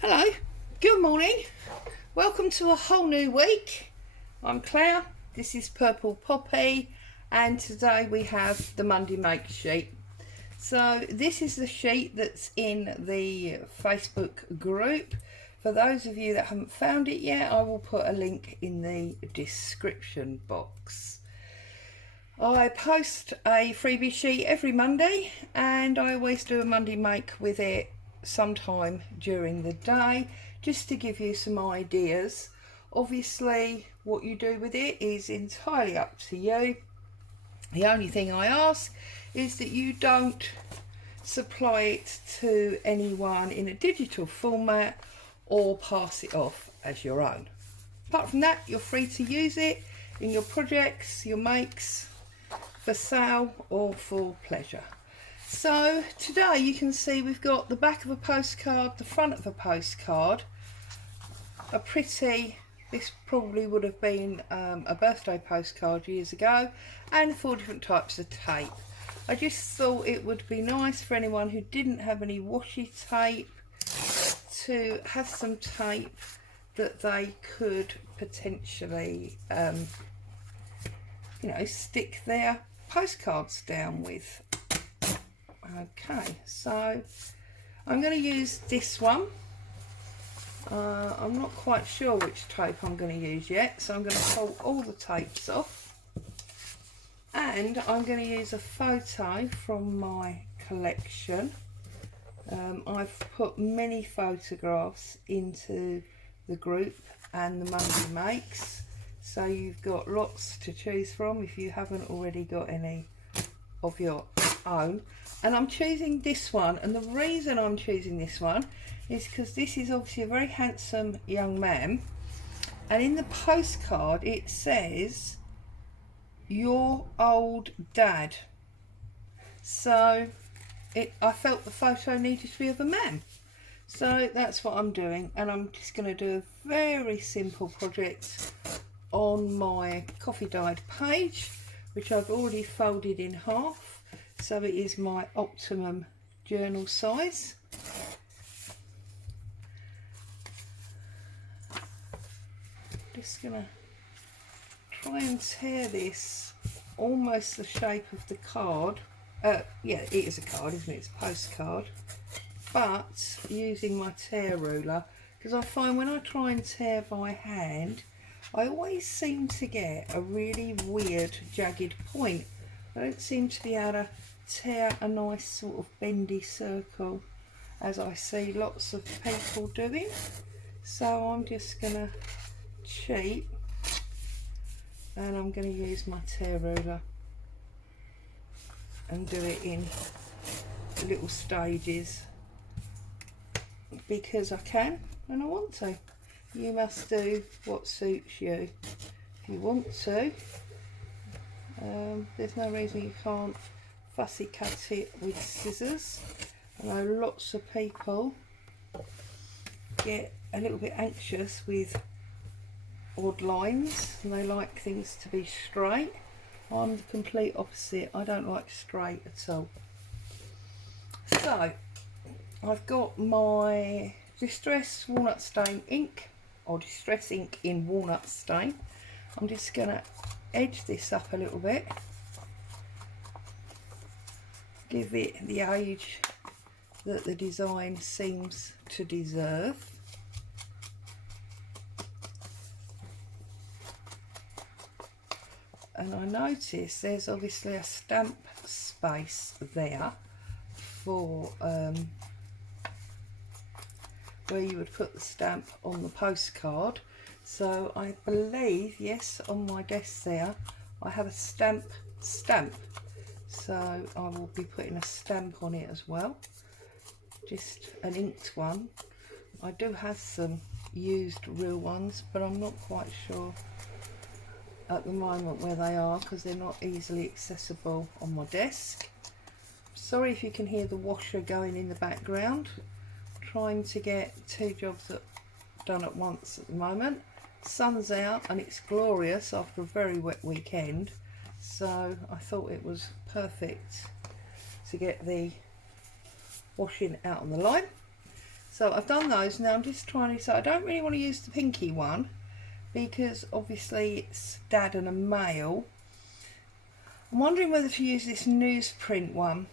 Hello, good morning, welcome to a whole new week. I'm Claire, this is Purple Poppy, and today we have the Monday Make sheet. So this is the sheet that's in the Facebook group. For those of you that haven't found it yet, I will put a link in the description box. I post a freebie sheet every Monday, and I always do a Monday Make with it sometime during the day, just to give you some ideas. Obviously what you do with it is entirely up to you. The only thing I ask is that you don't supply it to anyone in a digital format or pass it off as your own. Apart from that, you're free to use it in your projects, your makes, for sale or for pleasure. So today you can see we've got the back of a postcard, the front of a postcard, a pretty, this probably would have been a birthday postcard years ago, and 4 different types of tape. I just thought it would be nice for anyone who didn't have any washi tape to have some tape that they could potentially stick their postcards down with. Okay, so I'm going to use this one. I'm not quite sure which tape I'm going to use yet, so I'm going to pull all the tapes off, and I'm going to use a photo from my collection. I've put many photographs into the group and the Monday Makes, so you've got lots to choose from if you haven't already got any of your own. And I'm choosing this one, and the reason I'm choosing this one is because this is obviously a very handsome young man, and in the postcard it says your old dad. So I felt the photo needed to be of a man, so that's what I'm doing. And I'm just going to do a very simple project on my coffee dyed page, which I've already folded in half, so it is my optimum journal size. Just gonna try and tear this almost the shape of the card. Yeah, it is a card, isn't it? It's a postcard, but using my tear ruler, because I find when I try and tear by hand, I always seem to get a really weird jagged point. I don't seem to be able to tear a nice sort of bendy circle as I see lots of people doing. So I'm just going to cheat, and I'm going to use my tear ruler and do it in little stages because I can and I want to. You must do what suits you. If you want to, there's no reason you can't fussy cut it with scissors. I know lots of people get a little bit anxious with odd lines and they like things to be straight. I'm the complete opposite. I don't like straight at all. So I've got my Distress Walnut Stain ink, or Distress ink in Walnut Stain. I'm just going to edge this up a little bit, give it the age that the design seems to deserve. And I notice there's obviously a stamp space there for where you would put the stamp on the postcard. So I believe, yes, on my desk there I have a stamp, so I will be putting a stamp on it as well, just an inked one. I do have some used real ones, but I'm not quite sure at the moment where they are because they're not easily accessible on my desk. Sorry if you can hear the washer going in the background. I'm trying to get 2 jobs done at once at the moment. Sun's out and it's glorious after a very wet weekend, so I thought it was perfect to get the washing out on the line. So I've done those. Now I'm just trying to, so I don't really want to use the pinky one because obviously it's dad and a male. I'm wondering whether to use this newsprint one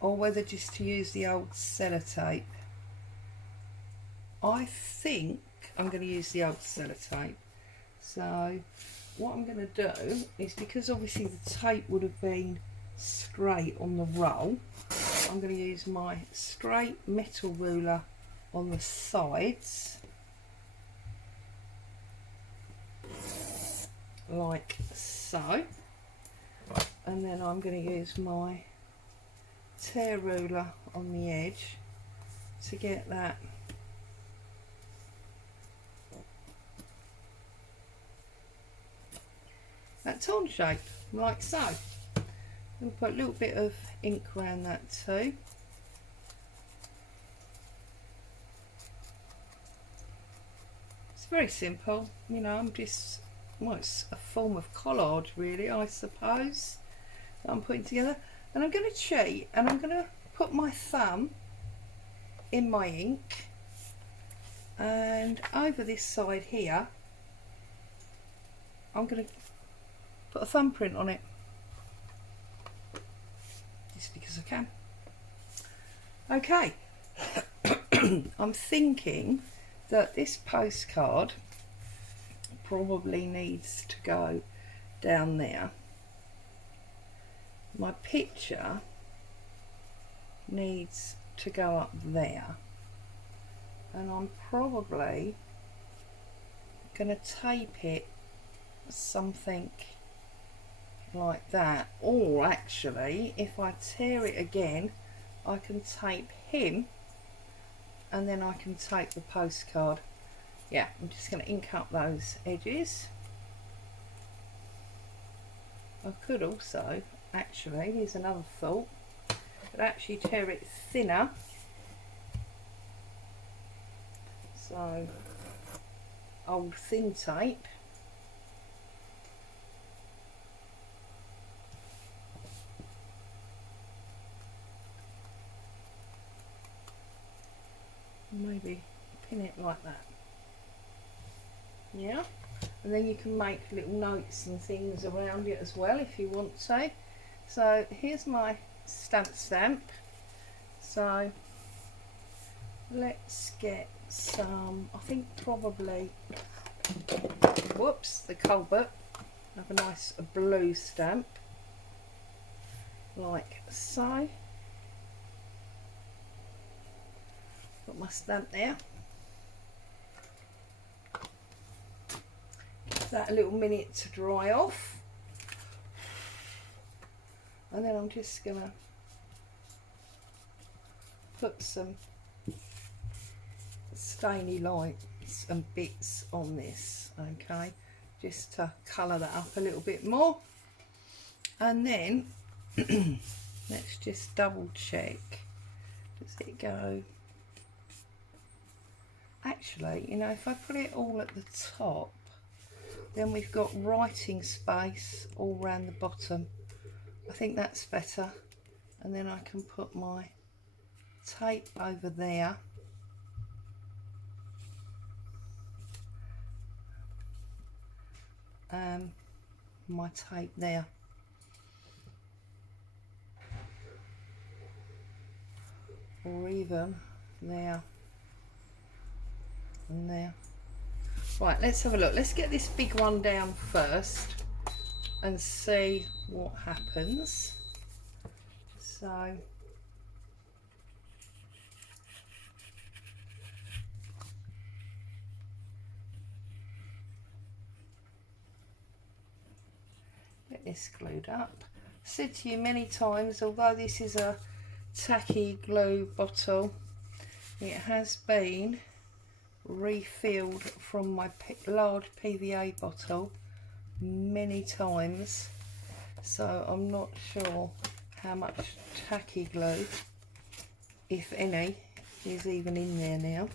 or whether just to use the old sellotape. I think I'm going to use the old sellotape. So what I'm going to do is, because obviously the tape would have been straight on the roll, I'm going to use my straight metal ruler on the sides, like so, and then I'm going to use my tear ruler on the edge to get that torn shape, like so. We'll put a little bit of ink around that too. It's very simple, you know. I'm just, well, it's a form of collage really, I suppose, that I'm putting together. And I'm going to cheat, and I'm going to put my thumb in my ink, and over this side here I'm going to put a thumbprint on it, just because I can. Okay. I'm thinking that this postcard probably needs to go down there. My picture needs to go up there, and I'm probably going to tape it something like that, or actually if I tear it again I can tape him and then I can tape the postcard. Yeah, I'm just going to ink up those edges. I could also, actually, here's another thought, but actually tear it thinner, so old thin tape, maybe pin it like that, yeah, and then you can make little notes and things around it as well if you want to. So here's my stamp, so let's get some, I think probably, whoops, the culvert, have a nice blue stamp like so. Got my stamp there. Give that a little minute to dry off, and then I'm just gonna put some stainy lights and bits on this, okay, just to colour that up a little bit more. And then let's just double check, does it go, actually, you know, if I put it all at the top, then we've got writing space all around the bottom. I think that's better, and then I can put my tape over there, my tape there, or even there and there. Right, let's have a look. Let's get this big one down first and see what happens. So get this glued up. I said to you many times, although this is a tacky glue bottle, it has been refilled from my large PVA bottle many times, so I'm not sure how much tacky glue, if any, is even in there now.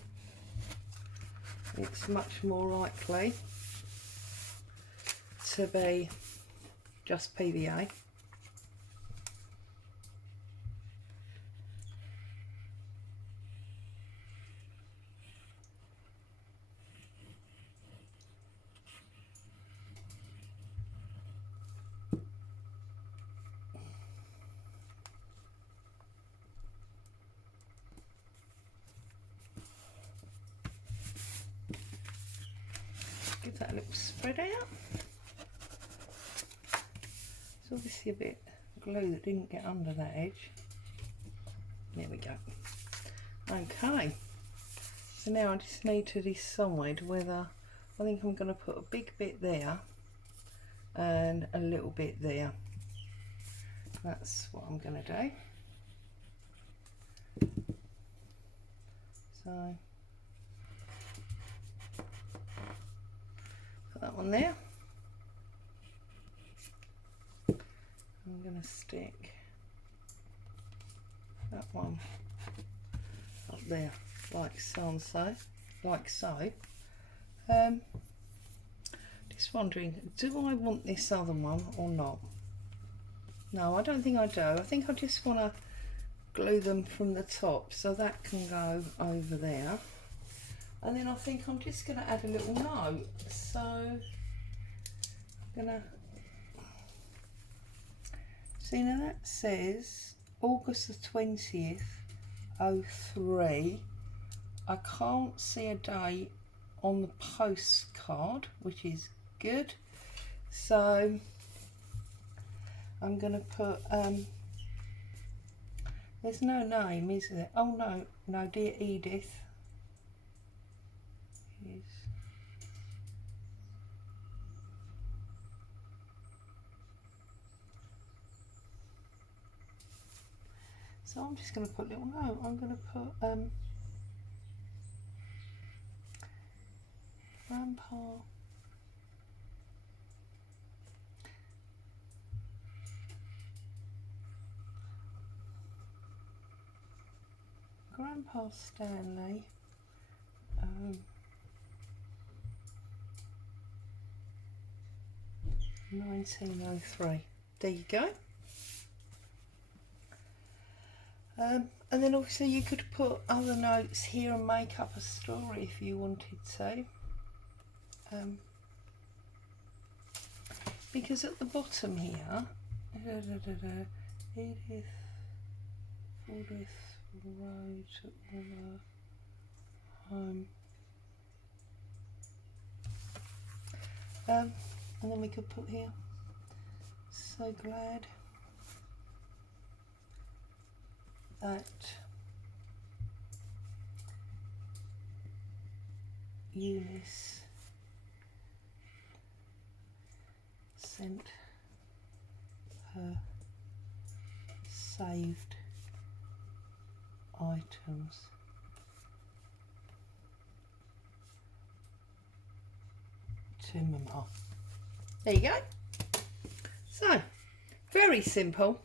It's much more likely to be just PVA. give that a little spread out. It's obviously a bit of glue that didn't get under that edge. There we go. Okay, so now I just need to decide whether I think I'm going to put a big bit there and a little bit there. That's what I'm going to do. So put that one there. I'm going to stick that one up there like so and so, like so. Just wondering, do I want this other one or not? No, I don't think I do. I think I just want to glue them from the top, so that can go over there. And then I think I'm just going to add a little note. So I'm going to see, now that says August the 20th, 03. I can't see a date on the postcard, which is good. So I'm going to put, there's no name, is there? Oh no, no, dear Edith. So I'm just going to put a little note. I'm going to put Grandpa Stanley, 1903. There you go. And then obviously you could put other notes here and make up a story if you wanted to. Because at the bottom here, Edith, Fordyce Road, home. And then we could put here, so glad that Eunice sent her saved items to Mama. There you go. So, very simple,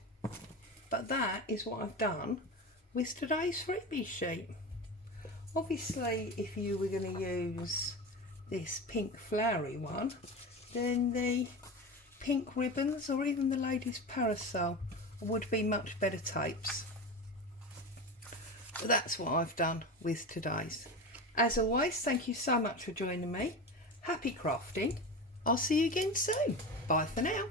but that is what I've done with today's freebie sheet. Obviously, if you were going to use this pink flowery one, then the pink ribbons or even the lady's parasol would be much better tapes. But that's what I've done with today's. As always, thank you so much for joining me. Happy crafting. I'll see you again soon. Bye for now.